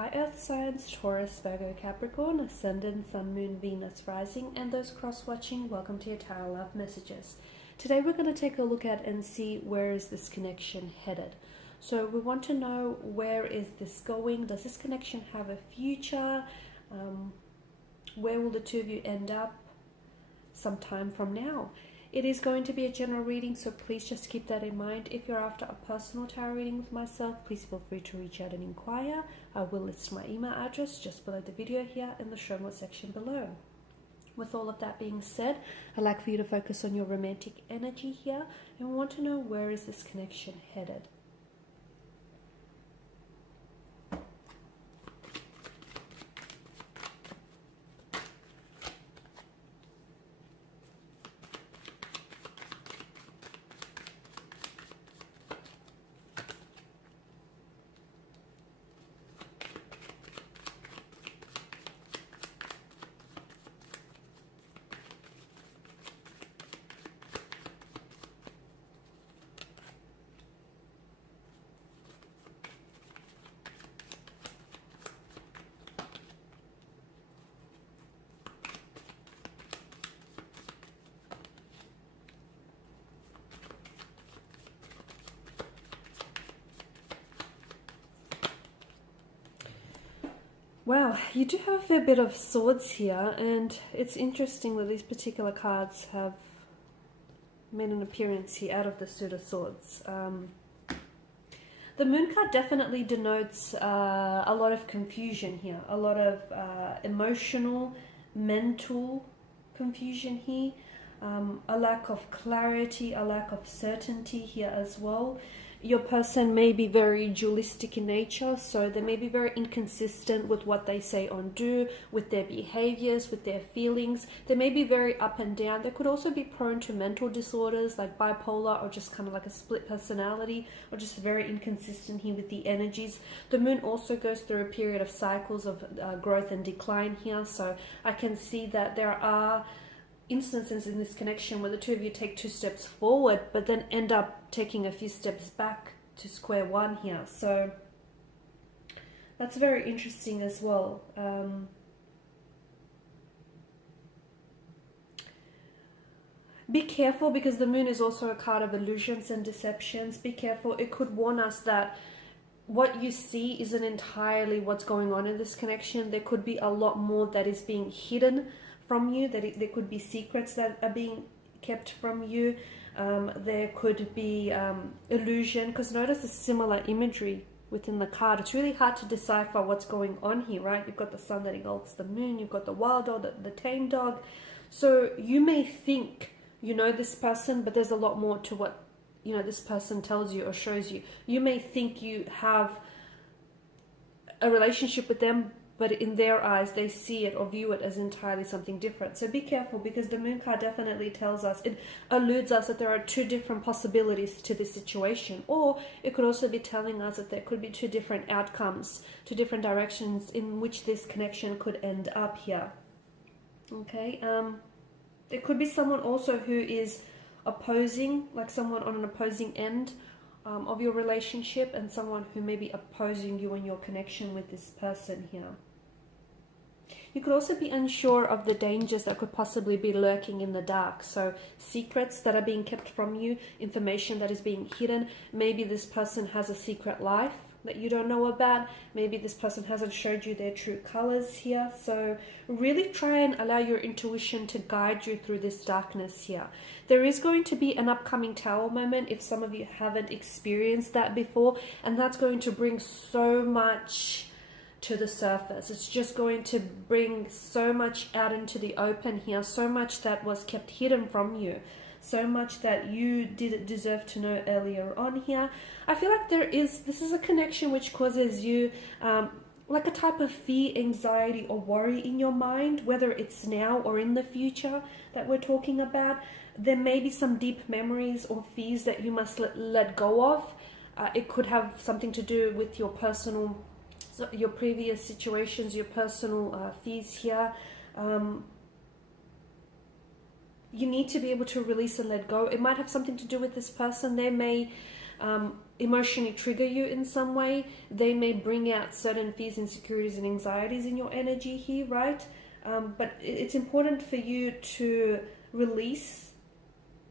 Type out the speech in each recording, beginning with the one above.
Hi Earth signs, Taurus, Virgo, Capricorn, Ascendant, Sun, Moon, Venus, Rising, and those cross-watching, welcome to your Tarot Love Messages. Today we're going to take a look at and see where is this connection headed. So we want to know, where is this going? Does this connection have a future? Where will the two of you end up sometime from now? It is going to be a general reading, so please just keep that in mind. If you're after a personal tarot reading with myself, please feel free to reach out and inquire. I will list my email address just below the video here in the show more section below. With all of that being said, I'd like for you to focus on your romantic energy here, and we want to know, where is this connection headed? Wow, you do have a fair bit of swords here, and it's interesting that these particular cards have made an appearance here out of the suit of swords. The moon card definitely denotes a lot of confusion here, a lot of emotional, mental confusion here, a lack of clarity, a lack of certainty here as well. Your person may be very dualistic in nature, so they may be very inconsistent with what they say or do, with their behaviors, with their feelings. They may be very up and down. They could also be prone to mental disorders like bipolar, or just kind of like a split personality, or just very inconsistent here with the energies. The moon also goes through a period of cycles of growth and decline here, so I can see that there are instances in this connection where the two of you take 2 steps forward but then end up taking a few steps back to square one here. So that's very interesting as well. Be careful, because the moon is also a card of illusions and deceptions. Be careful. It could warn us that what you see isn't entirely what's going on in this connection. There could be a lot more that is being hidden from you, that there could be secrets that are being kept from you. There could be illusion, because notice the similar imagery within the card. It's really hard to decipher what's going on here, right? You've got the sun that engulfs the moon, you've got the wild dog, the tame dog. So you may think you know this person, but there's a lot more to what this person tells you or shows you. You may think you have a relationship with them, but in their eyes, they see it or view it as entirely something different. So be careful, because the moon card definitely tells us, it alludes us that there are 2 different possibilities to this situation. Or it could also be telling us that there could be 2 different outcomes, 2 different directions in which this connection could end up here. Okay, it could be someone also who is opposing, like someone on an opposing end of your relationship, and someone who may be opposing you and your connection with this person here. You could also be unsure of the dangers that could possibly be lurking in the dark. So secrets that are being kept from you, information that is being hidden. Maybe this person has a secret life that you don't know about. Maybe this person hasn't showed you their true colors here. So really try and allow your intuition to guide you through this darkness here. There is going to be an upcoming Tower moment if some of you haven't experienced that before, and that's going to bring so much to the surface. It's just going to bring so much out into the open here, so much that was kept hidden from you, so much that you didn't deserve to know earlier on here. I feel like this is a connection which causes you like a type of fear, anxiety, or worry in your mind, whether it's now or in the future that we're talking about. There may be some deep memories or fears that you must let go of. It could have something to do with your personal, your previous situations, your personal fears here. You need to be able to release and let go. It might have something to do with this person. They may emotionally trigger you in some way. They may bring out certain fears, insecurities, and anxieties in your energy here, right? But it's important for you to release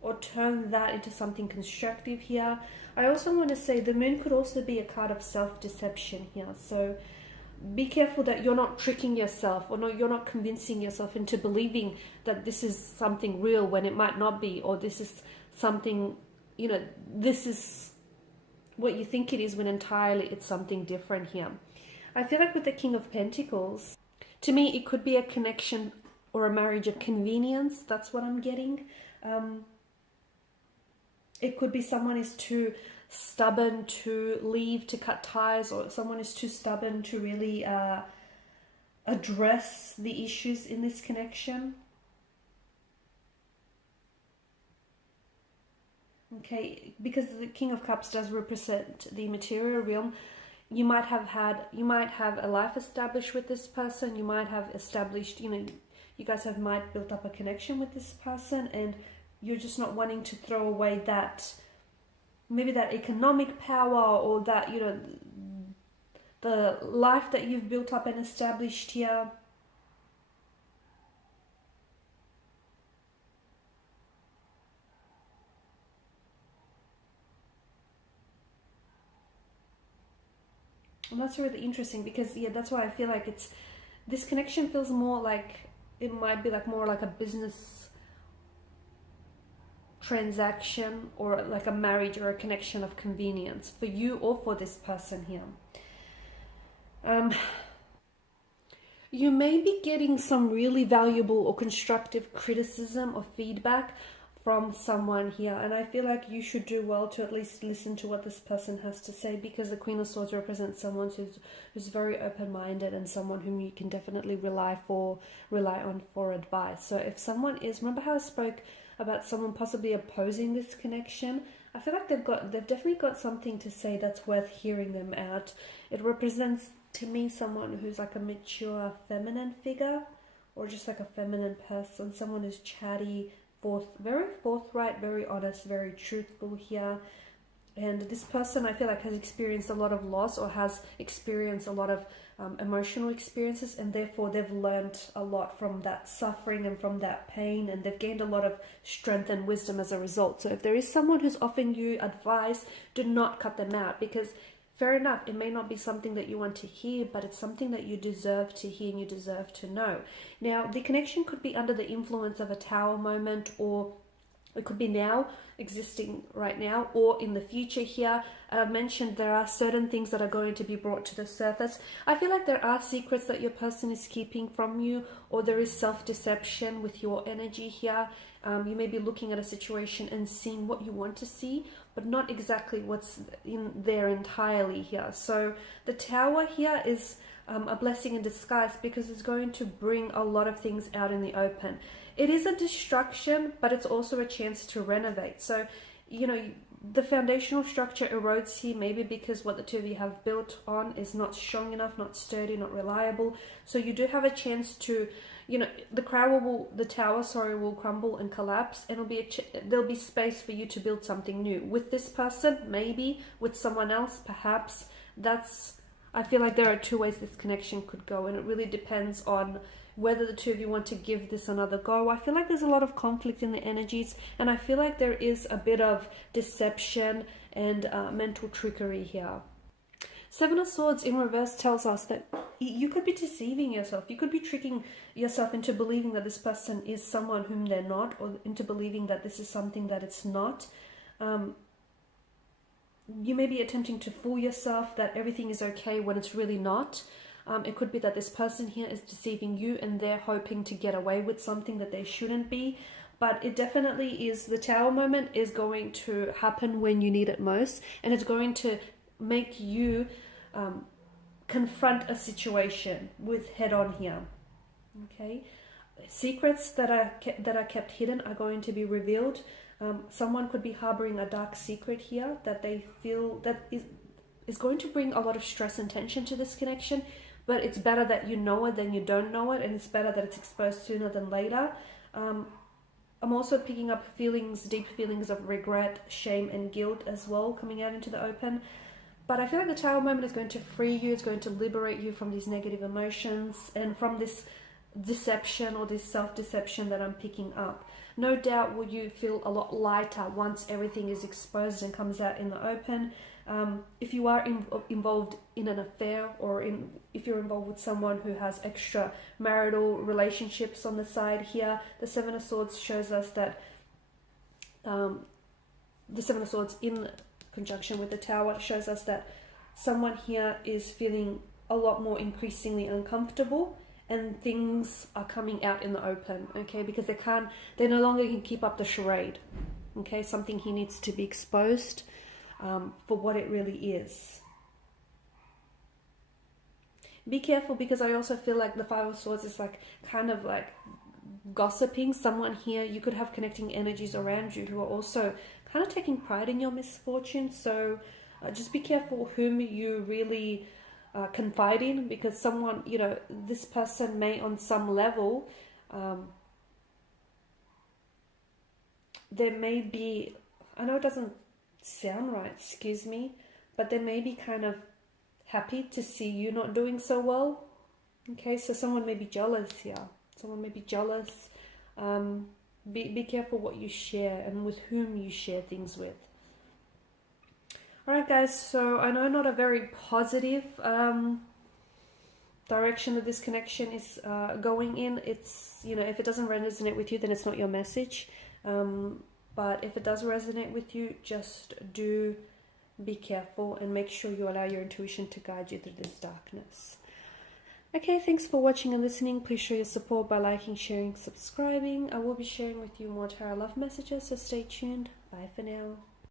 or turn that into something constructive here. I also want to say the moon could also be a card of self-deception here. So be careful that you're not tricking yourself, or you're not convincing yourself into believing that this is something real when it might not be, or this is something, this is what you think it is when entirely it's something different here. I feel like with the King of Pentacles, to me, it could be a connection or a marriage of convenience. That's what I'm getting. It could be someone is too stubborn to leave, to cut ties, or someone is too stubborn to really address the issues in this connection. Okay, because the King of Cups does represent the material realm. You might have a life established with this person. You might have established, you guys might built up a connection with this person, and you're just not wanting to throw away that, maybe that economic power, or that, the life that you've built up and established here. And that's really interesting because, that's why I feel like this connection feels more like, it might be like more like a business transaction, or like a marriage or a connection of convenience for you or for this person here. You may be getting some really valuable or constructive criticism or feedback from someone here, and I feel like you should do well to at least listen to what this person has to say, because the Queen of Swords represents someone who's very open-minded, and someone whom you can definitely rely on for advice. So if someone is, remember how I spoke about someone possibly opposing this connection? I feel like they've definitely got something to say that's worth hearing them out. It represents to me someone who's like a mature feminine figure, or just like a feminine person, someone who's chatty, very forthright, very honest, very truthful here. And this person, I feel like, has experienced a lot of loss, or has experienced a lot of emotional experiences, and therefore they've learned a lot from that suffering and from that pain, and they've gained a lot of strength and wisdom as a result. So if there is someone who's offering you advice, do not cut them out, because fair enough, it may not be something that you want to hear, but it's something that you deserve to hear and you deserve to know. Now, the connection could be under the influence of a Tower moment, or it could be now, existing right now, or in the future here. I've mentioned there are certain things that are going to be brought to the surface. I feel like there are secrets that your person is keeping from you, or there is self-deception with your energy here. You may be looking at a situation and seeing what you want to see, but not exactly what's in there entirely here. So the Tower here is a blessing in disguise, because it's going to bring a lot of things out in the open. It is a destruction, but it's also a chance to renovate. So, the foundational structure erodes here, maybe because what the two of you have built on is not strong enough, not sturdy, not reliable. So you do have a chance to, the tower will crumble and collapse, and there'll be space for you to build something new. With this person, maybe. With someone else, perhaps. I feel like there are two ways this connection could go, and it really depends on whether the two of you want to give this another go. I feel like there's a lot of conflict in the energies, and I feel like there is a bit of deception and mental trickery here. Seven of Swords in reverse tells us that you could be deceiving yourself. You could be tricking yourself into believing that this person is someone whom they're not, or into believing that this is something that it's not. You may be attempting to fool yourself that everything is okay when it's really not. It could be that this person here is deceiving you, and they're hoping to get away with something that they shouldn't be. But it definitely is, the Tower moment is going to happen when you need it most, and it's going to make you confront a situation with head on here. Okay, secrets that are kept hidden are going to be revealed. Someone could be harboring a dark secret here that they feel that is going to bring a lot of stress and tension to this connection. But it's better that you know it than you don't know it, and it's better that it's exposed sooner than later. I'm also picking up feelings, deep feelings of regret, shame, and guilt as well coming out into the open. But I feel like the Tower moment is going to free you. It's going to liberate you from these negative emotions and from this deception or this self-deception that I'm picking up. No doubt will you feel a lot lighter once everything is exposed and comes out in the open. If you are involved in an affair, or if you're involved with someone who has extra marital relationships on the side here, the Seven of Swords shows us that the Seven of Swords in conjunction with the Tower shows us that someone here is feeling a lot more increasingly uncomfortable, and things are coming out in the open, okay, because they no longer can keep up the charade, okay. Something here needs to be exposed for what it really is. Be careful, because I also feel like the Five of Swords is like kind of like gossiping. Someone here, you could have connecting energies around you who are also kind of taking pride in your misfortune. So just be careful whom you really confide in, because someone, you know, this person may on some level, there may be, I know it doesn't sound right, excuse me, but they may be kind of happy to see you not doing so well, okay. So someone may be jealous here. Someone may be jealous. Be careful what you share and with whom you share things with. Alright guys, so I know not a very positive direction that this connection is going in. It's, you know, if it doesn't resonate with you, then it's not your message. But if it does resonate with you, just do be careful and make sure you allow your intuition to guide you through this darkness. Okay, thanks for watching and listening. Please show your support by liking, sharing, subscribing. I will be sharing with you more tarot love messages, so stay tuned. Bye for now.